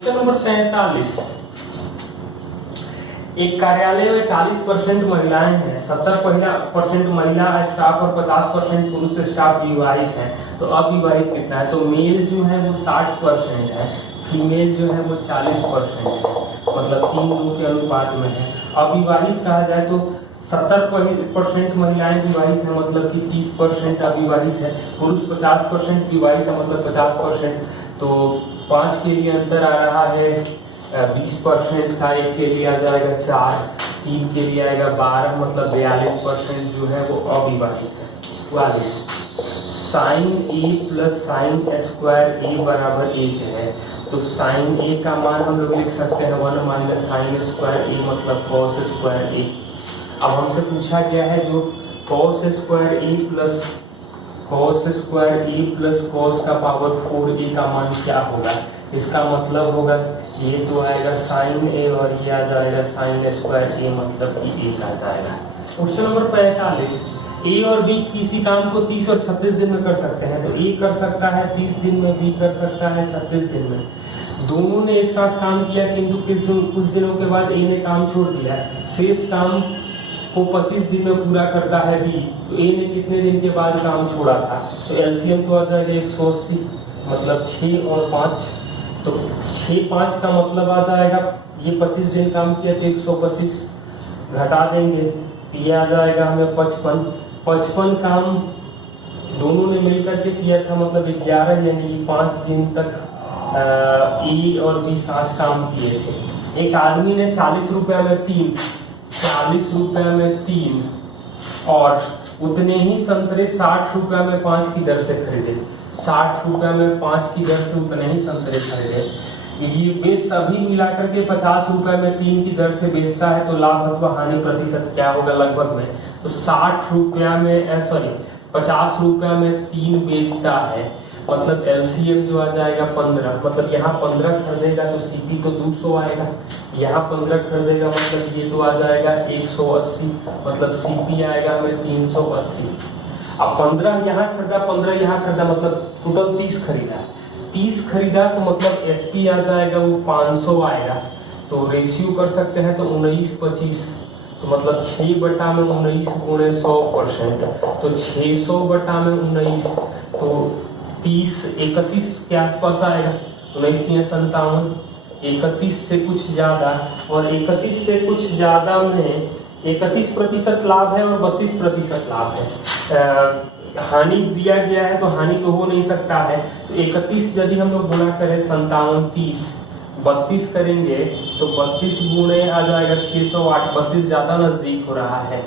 Question number 43। एक कार्यालय में 40% महिलाएं हैं, 70% महिला स्टाफ और 50% पुरुष स्टाफ विवाहित हैं, तो अविवाहित कितना है? तो मेल जो है वो 60% है, फीमेल जो है वो 40% है, मतलब 3:2 के अनुपात में है। अविवाहित कहा जाए तो 70% महिलाएं विवाहित है, मतलब कि 30% अविवाहित है। पुरुष 50% विवाहित है, मतलब 50%। तो 5 के लिए अंतर आ रहा है 20% का, एक के लिए आ जाएगा 4, 3 के लिए आएगा 12, मतलब 42% जो है वो अविवाहित है। 44 साइन ए प्लस साइन स्क्वायर ए बराबर ए है, तो साइन ए का मान हम लोग लिख सकते हैं 1 माइनस साइन स्क्वायर ए, मतलब कॉस स्क्वायर ए। अब हमसे पूछा गया है जो कॉस स्क्वायर ए प्लस कॉस का पावर 4a का मान क्या होगा। इसका मतलब होगा ये तो आएगा साइन ए और ये आ जाएगा साइन स्क्वायर ए, मतलब कि ए आ जाएगा। Question number 45। ए और बी किसी काम को 30 और 36 दिन में कर सकते हैं, तो ए कर सकता है 30 दिन में, बी कर सकता है 36 दिन में। दोनों ने एक साथ काम किया, किंतु कुछ दिनों के बाद ए ने काम छोड़ दिया। शेष काम को 25 दिन में पूरा करता है बी, तो ए ने कितने दिन के बाद काम छोड़ा था? तो एलसीएम तो आ जाएगा 180, मतलब 6 और 5, तो 6 5 का मतलब आ जाएगा ये 25 दिन काम किया तो 125 घटा देंगे, ये आ जाएगा हमें 55 काम दोनों ने मिलकर के किया था, मतलब 11, यानी 5 दिन तक ए और बी साथ काम किए थे। एक आदमी ने 40 रुपये में 3 और उतने ही संतरे 60 रुपये में 5 की दर से खरीदे। 60 रुपये में 5 की दर से उतने ही संतरे खरीदे। ये वे सभी मिलाकर के 50 रुपये में 3 की दर से बेचता है, तो लाभ अथवा हानि प्रतिशत क्या होगा लगभग में? तो 50 रुपये में 3 बेचता है, मतलब एलसीएम जो आ जाएगा 15, मतलब यहाँ 15 खरीदेगा तो सीपी तो 200 आएगा, यहाँ 15 खरीदेगा मतलब ये तो आ जाएगा 180, मतलब सीपी आएगा हमें 380। अब 15 यहाँ खरीदा, 15 यहाँ खरीदा, मतलब टोटल 30 खरीदा। 30 खरीदा तो मतलब एसपी आ जाएगा वो 500 आएगा। तो रेशियो कर सकते हैं तो 19-25, तो मतलब 6/19 गुणे 100%, तो 600/19, तो 30-31 के आसपास आएगा। 1957, 31 से कुछ ज्यादा, और 31 से कुछ ज्यादा में 31% लाभ है और 32% लाभ है। हानि दिया गया है तो हानि तो हो नहीं सकता है, तो 31 यदि हम लोग गुणा करें 57, 30, 32 करेंगे तो 32 गुणे आ जाएगा 608। 32 ज्यादा नजदीक हो रहा है,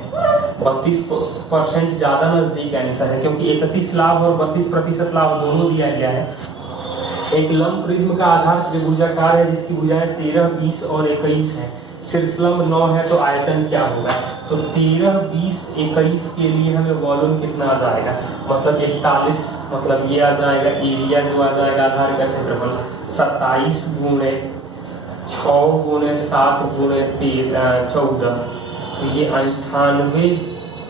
32% ज्यादा नजदीक आंसर है, क्योंकि 31 लाभ और 32% लाभ दोनों दिया गया है। एक लंब प्रिज्म का आधार त्रिभुजाकार है जिसकी भुजाएं 13, 20 और 21 है। शीर्षलंब 9 है, तो आयतन क्या होगा? तो 13, 20, 21 के लिए हमें वॉल्यूम कितना आ जाएगा? मतलब 41, मतलब ये आ जाएगा एरिया जो आ जाएगा आधार का क्षेत्रफल 27 गुणे 6 गुणे 7 गुणे 14, तो ये 98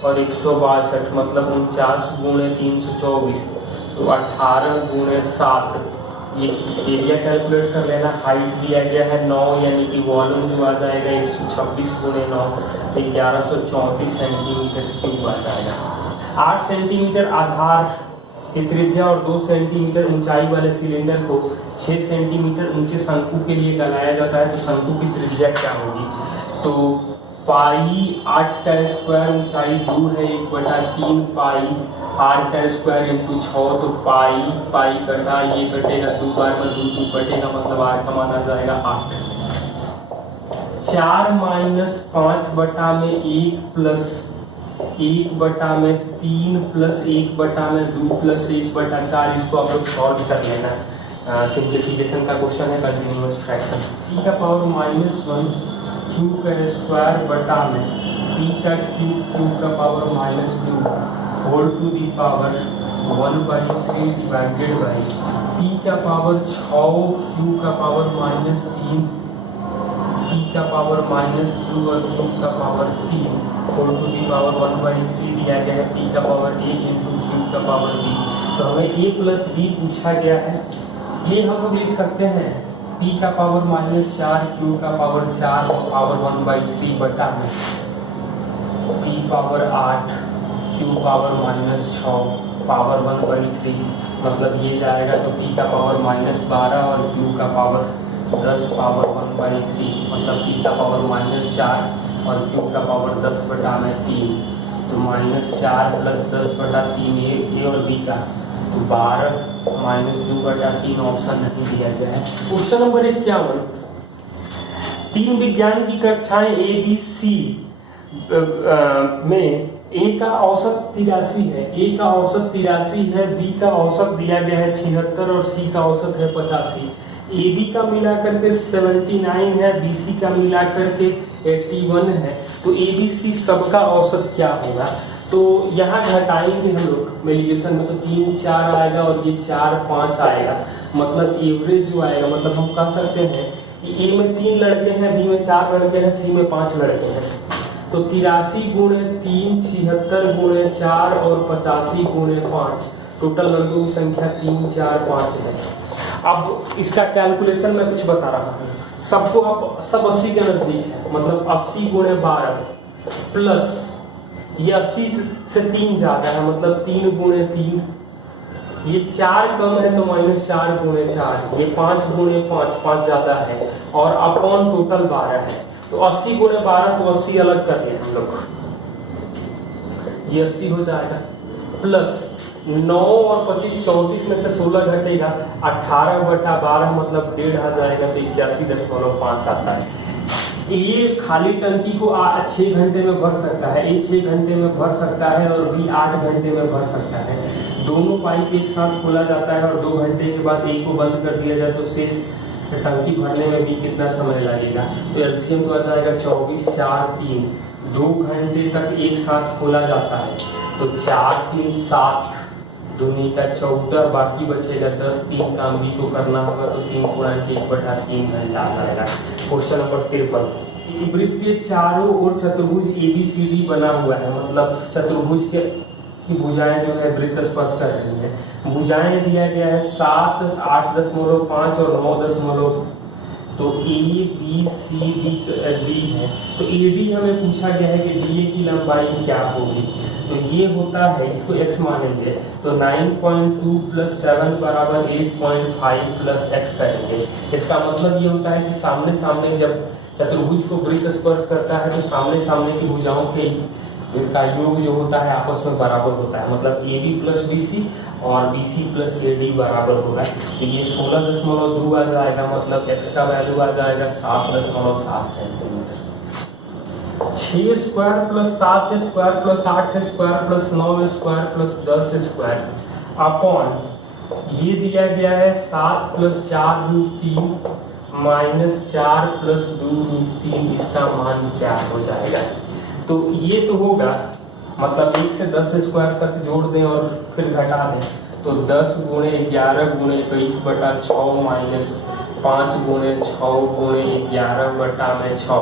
और 162, मतलब 49 गुणे 324, तो 18 गुणे 7। ये एरिया कैलकुलेट कर लेना। हाइट दिया गया है 9, यानी कि वॉल्यूम जो आ जाएगा 126 गुणे 9, 1134 सेंटीमीटर क्यूब आ जाएगा। 8 सेंटीमीटर आधार की त्रिज्या और 2 सेंटीमीटर ऊंचाई वाले सिलेंडर को 6 सेंटीमीटर ऊंचे शंकु के लिए लगाया जाता है, तो शंकु की त्रिज्या क्या होगी? तो पाई 8 का स्क्वायर, ऊंचाई 2 है, 1/3 पाई 8 का स्क्वायर इंटू 6, तो पाई कटा, ये कटेगा 2 बार में 2 कटेगा, मतलब 8 का मान आ जाएगा 8। 4 माइनस 5/1 प्लस 1/3 प्लस 1/2 प्लस 1/4, इसको आप लोग सॉल्व कर लेना। सिंप्लीफिकेशन का क्वेश्चन है, कंटिन्यूअस फ्रैक्शन। p का पावर -1 q का स्क्वायर बटा में p का क्यूब का power -2 whole to the power 1/3 divided by p का पावर 6 q का पावर -3, p का पावर -2 और q का power 3 whole to the power 1/3 दिया गया है। p का पावर a इंटू q का पावर b, तो हमें a प्लस b पूछा गया है। ये हम लोग लिख सकते हैं p p का पावर -4 q का पावर 4 पावर 1/3 बटा में p power 8 q power -6 power 1/3, मतलब ये जाएगा तो p का पावर -12 और q का पावर 10 पावर 1/3, मतलब p का पावर -4 और q का पावर 10 बटा में 3, तो -4 + 10 बटा 3 ए और बी का, तो 12 -2 बटा 3 ऑप्शन नहीं दिया गया है। क्वेश्चन नंबर 51, 3 विज्ञान की कक्षाएं ए बी सी में ए का औसत 83 है, ए का औसत 83 है, बी का औसत दिया गया है 76 और सी का औसत है 85। ए बी का मिला करके 79 है, बी सी का मिला करके 81 है, तो ए बी सी सबका औसत क्या होगा? तो यहाँ घटाएंगे हम लोग मेलिगेशन में, तो 3 4 आएगा और ये 4 5 आएगा, मतलब एवरेज जो आएगा, मतलब हम कह सकते हैं कि ए में 3 लड़के हैं, बी में 4 लड़के हैं, सी में 5 लड़के हैं, तो 83 × 3 76 × 4 और 85 × 5, टोटल लड़कों की संख्या 3 4 5 है। अब इसका कैलकुलेशन मैं कुछ बता रहा हूँ, सबको अब सब 80 के नजदीक है, मतलब 80 × 12 प्लस ये 80 से 3 ज्यादा है, मतलब 3 × 3, ये 4 कम है तो -4 × 4, ये 5 × 5, 5 ज्यादा है, और अपॉन टोटल 12 है, तो 80 × 12, तो 80 अलग कर दिए हम लोग, ये 80 हो जाएगा, प्लस 9 और 25 34 में से 16 घटेगा, 18 बटा 12 मतलब 1.5 आ जाएगा, तो 81.5 आता है। ये खाली टंकी को 6 घंटे में भर सकता है, ए 6 घंटे में भर सकता है और बी 8 घंटे में भर सकता है। दोनों पाइप एक साथ खोला जाता है और 2 घंटे के बाद ए को बंद कर दिया जाए, तो शेष टंकी भरने में भी कितना समय लगेगा? तो एलसीएम तो आ जाएगा 24 4 3, 2 घंटे तक एक साथ खोला जाता है, तो 4 3 7, दूनी का 14, बाकी बचेगा 10, 3 काम बी को करना होगा, तो 3 × 1/3 घंटा आ जाएगा। क्वेश्चन नंबर 53, वृत्त के चारों ओर चतुर्भुज ABCD बना हुआ है, मतलब चतुर्भुज के की भुजाएं जो है वृत्त स्पर्श कर रही है। भुजाएं दिया गया है 7 8.5 और 9, तो ABCD डी है, तो AD हमें पूछा गया है कि DA की लंबाई क्या होगी, तो ये होता है, इसको x मानेंगे, तो 9.2 + 7 = 8.5 + x करेंगे। इसका मतलब ये होता है कि सामने सामने जब चतुर्भुज को वृत्त स्पर्श करता है, तो सामने सामने की भुजाओं के का योग जो होता है आपस में बराबर होता है, मतलब AB + BC और BC + AD बराबर होगा, तो ये 16.2 आ जाएगा, मतलब x का वैल्यू आ जाएगा 7.7 सेंटीमीटर। 6² + 7² + 8² + 9² + 10² अपॉन ये दिया गया है 7 + 4 √3 -4 + 2 √3, इसका मान क्या हो जाएगा? तो ये तो होगा, मतलब 1 से 10² तक जोड़ दें और फिर घटा दें, तो 10 × 11 × 21 बटा 6 -5 × 6 × 11 बटा में 6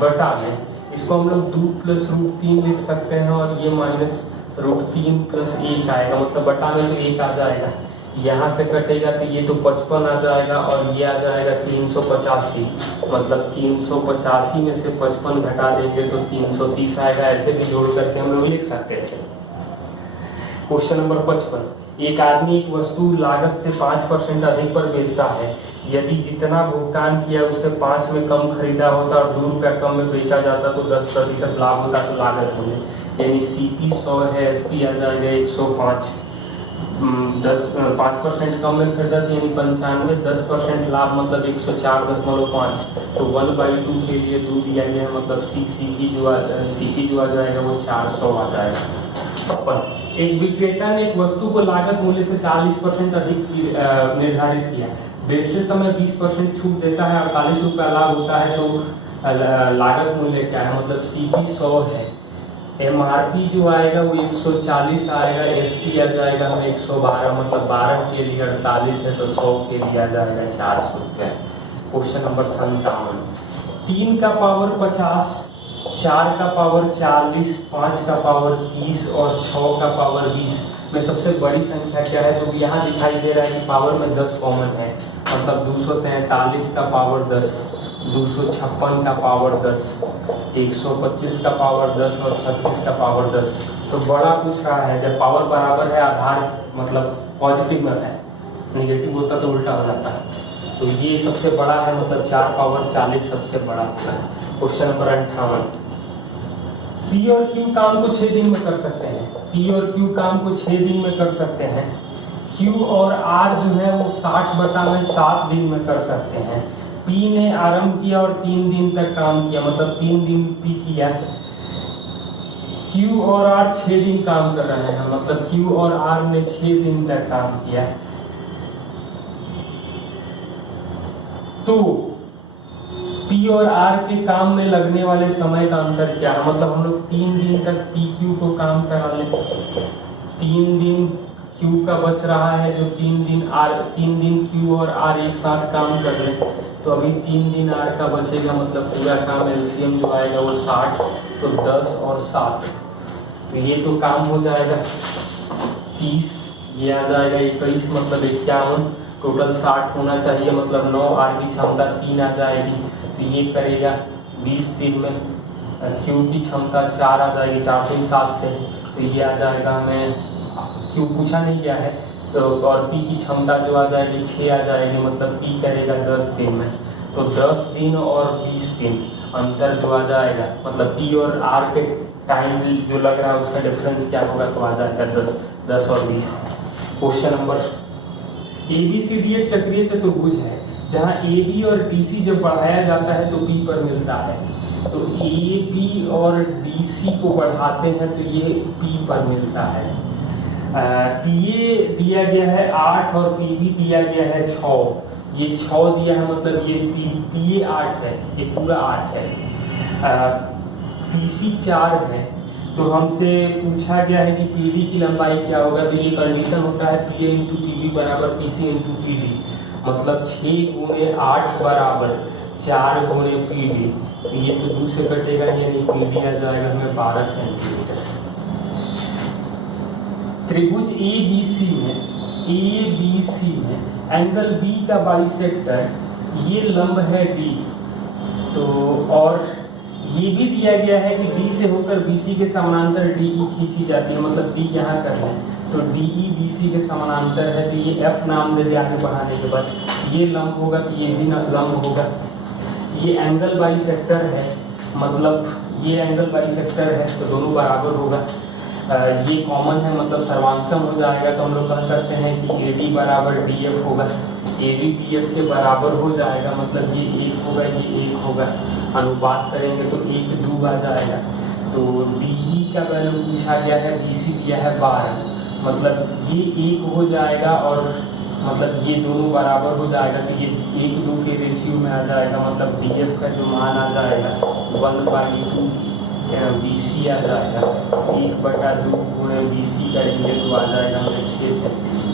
बटा में, इसको हम लोग 2 + √3 लिख सकते हैं, और ये -√3 + 1 आएगा, मतलब बटा में तो 1 आ जाएगा, यहाँ से कटेगा तो ये तो 55 आ जाएगा, और ये आ जाएगा 385, मतलब 385 में से 55 घटा देंगे तो 330 आएगा, ऐसे भी जोड़ करके हम लोग लिख सकते हैं। क्वेश्चन नंबर 55, एक आदमी एक वस्तु लागत से 5% अधिक पर बेचता है, यदि जितना भुगतान किया उससे 5 में कम खरीदा होता और 2 रुपया कम में बेचा जाता तो 10% लाभ होता, तो लागत मूल्य यानी CP 100 है, SP आ जाएगा 105, 5% कम में खरीदा तो यानी 95, 10% लाभ मतलब 104.5, तो 1/2 के लिए 2 दिया गया है, मतलब CP जो आ जाएगा वो 400 आ जाएगा। एक विक्रेता ने एक वस्तु को लागत मूल्य से 40% अधिक निर्धारित किया, बेचते समय 20% छूट देता है, 48 रुपया लाभ होता है, तो लागत मूल्य क्या है? मतलब CP 100 है, MRP जो आएगा वो 140 आएगा, SP आ जाएगा हमें 112, मतलब 12 के लिए 48 है, तो 100 के लिए आ जाएगा 400 रुपये। क्वेश्चन नंबर 57, 3 का पावर 50, 4 का पावर 40, 5 का पावर 30 और 6 का पावर 20 में सबसे बड़ी संख्या क्या है? तो यहाँ दिखाई दे रहा है कि पावर में 10 कॉमन है, मतलब 243 का पावर 10, 256 का पावर 10, 125 का पावर 10 और 36 का पावर 10। तो बड़ा पूछ रहा है, जब पावर बराबर है आधार मतलब पॉजिटिव में है, नेगेटिव होता तो उल्टा हो जाता है। तो ये सबसे बड़ा है, मतलब 4 पावर 40 सबसे बड़ा होता है। क्वेश्चन नंबर 58, पी और क्यू काम को 6 दिन में कर सकते हैं। पी और क्यू काम को 6 दिन में कर सकते हैं। क्यू और आर जो है वो 60/7 दिन में कर सकते हैं। पी ने आरंभ किया और 3 दिन तक काम किया, मतलब 3 दिन पी किया। क्यू और आर 6 दिन काम कर रहे हैं, मतलब क्यू और आर ने 6 दिन तक काम किया। तो पी और आर के काम में लगने वाले समय का अंतर क्या है, मतलब हम लोग 3 दिन तक पी क्यू को काम करा लें, 3 दिन क्यू का बच रहा है, जो 3 दिन क्यू और आर एक साथ काम कर ले, तो अभी 3 दिन आर का बचेगा, मतलब पूरा काम एलसीएम जो आएगा वो 60, तो 10 और 7, तो ये तो काम हो जाएगा 30, ये आ जाएगा 21, मतलब 51, टोटल 60 होना चाहिए, मतलब 9 आर की क्षमता 3 आ जाएगी, तो ये करेगा 20 दिन में। क्यू की क्षमता 4 आ जाएगी, 4 3 7 से, तो ये आ जाएगा हमें, क्यू पूछा नहीं गया है, तो और पी की क्षमता जो आ जाएगी 6 आ जाएगी, मतलब पी करेगा 10 दिन में, तो 10 दिन और 20 दिन अंतर जो आ जाएगा, मतलब पी और आर के टाइम जो लग रहा है उसका डिफरेंस क्या होगा, तो आ जाएगा 10 और 20। क्वेश्चन नंबर, ABCD एक चक्रीय चतुर्भुज है जहां AB और DC जब बढ़ाया जाता है तो P पर मिलता है। तो AB और DC को बढ़ाते हैं तो ये P पर मिलता है। PA दिया गया है 8 और PB दिया गया है 6, ये 6 दिया है, मतलब ये PA 8 है, ये पूरा 8 है। PC 4 है, तो हमसे पूछा गया है कि PD की लंबाई क्या होगा, तो ये कंडीशन होता है PA इंटू PB बराबर PC इंटू PD, मतलब 6 × 8 बराबर 4 × PD, तो ये तो 2 से कटेगा, यानी PD आ जाएगा हमें 12 सेंटीमीटर। त्रिभुज ABC में एंगल B का बाइसेक्टर, ये लंब है D, तो और ये भी दिया गया है कि D से होकर BC के समानांतर DE खींची जाती है, मतलब D यहाँ कर लें तो DE BC के समानांतर है, तो ये F नाम दे दिया आगे बढ़ाने के बाद, ये लंब होगा तो ये भी लंब होगा। ये एंगल बाइसेक्टर है, मतलब ये एंगल बाइसेक्टर है, तो दोनों बराबर होगा। ये कॉमन है, मतलब सर्वांशम हो जाएगा, तो हम लोग कह सकते हैं कि AD बराबर DF होगा, AD DF के बराबर हो जाएगा, मतलब ये 1 होगा, ये 1 होगा, अनुपात करेंगे तो 1 2 आ जाएगा। तो DE का वैल्यू पूछा गया है, BC दिया है 12, मतलब ये 1 हो जाएगा और मतलब ये दोनों बराबर हो जाएगा, तो ये 1 2 के रेशियो में आ जाएगा, मतलब DF का जो मान आ जाएगा 1/2 BC आ जाएगा, 1/2 × BC करेंगे तो आ जाएगा हमें 6 सेंटीमीटर।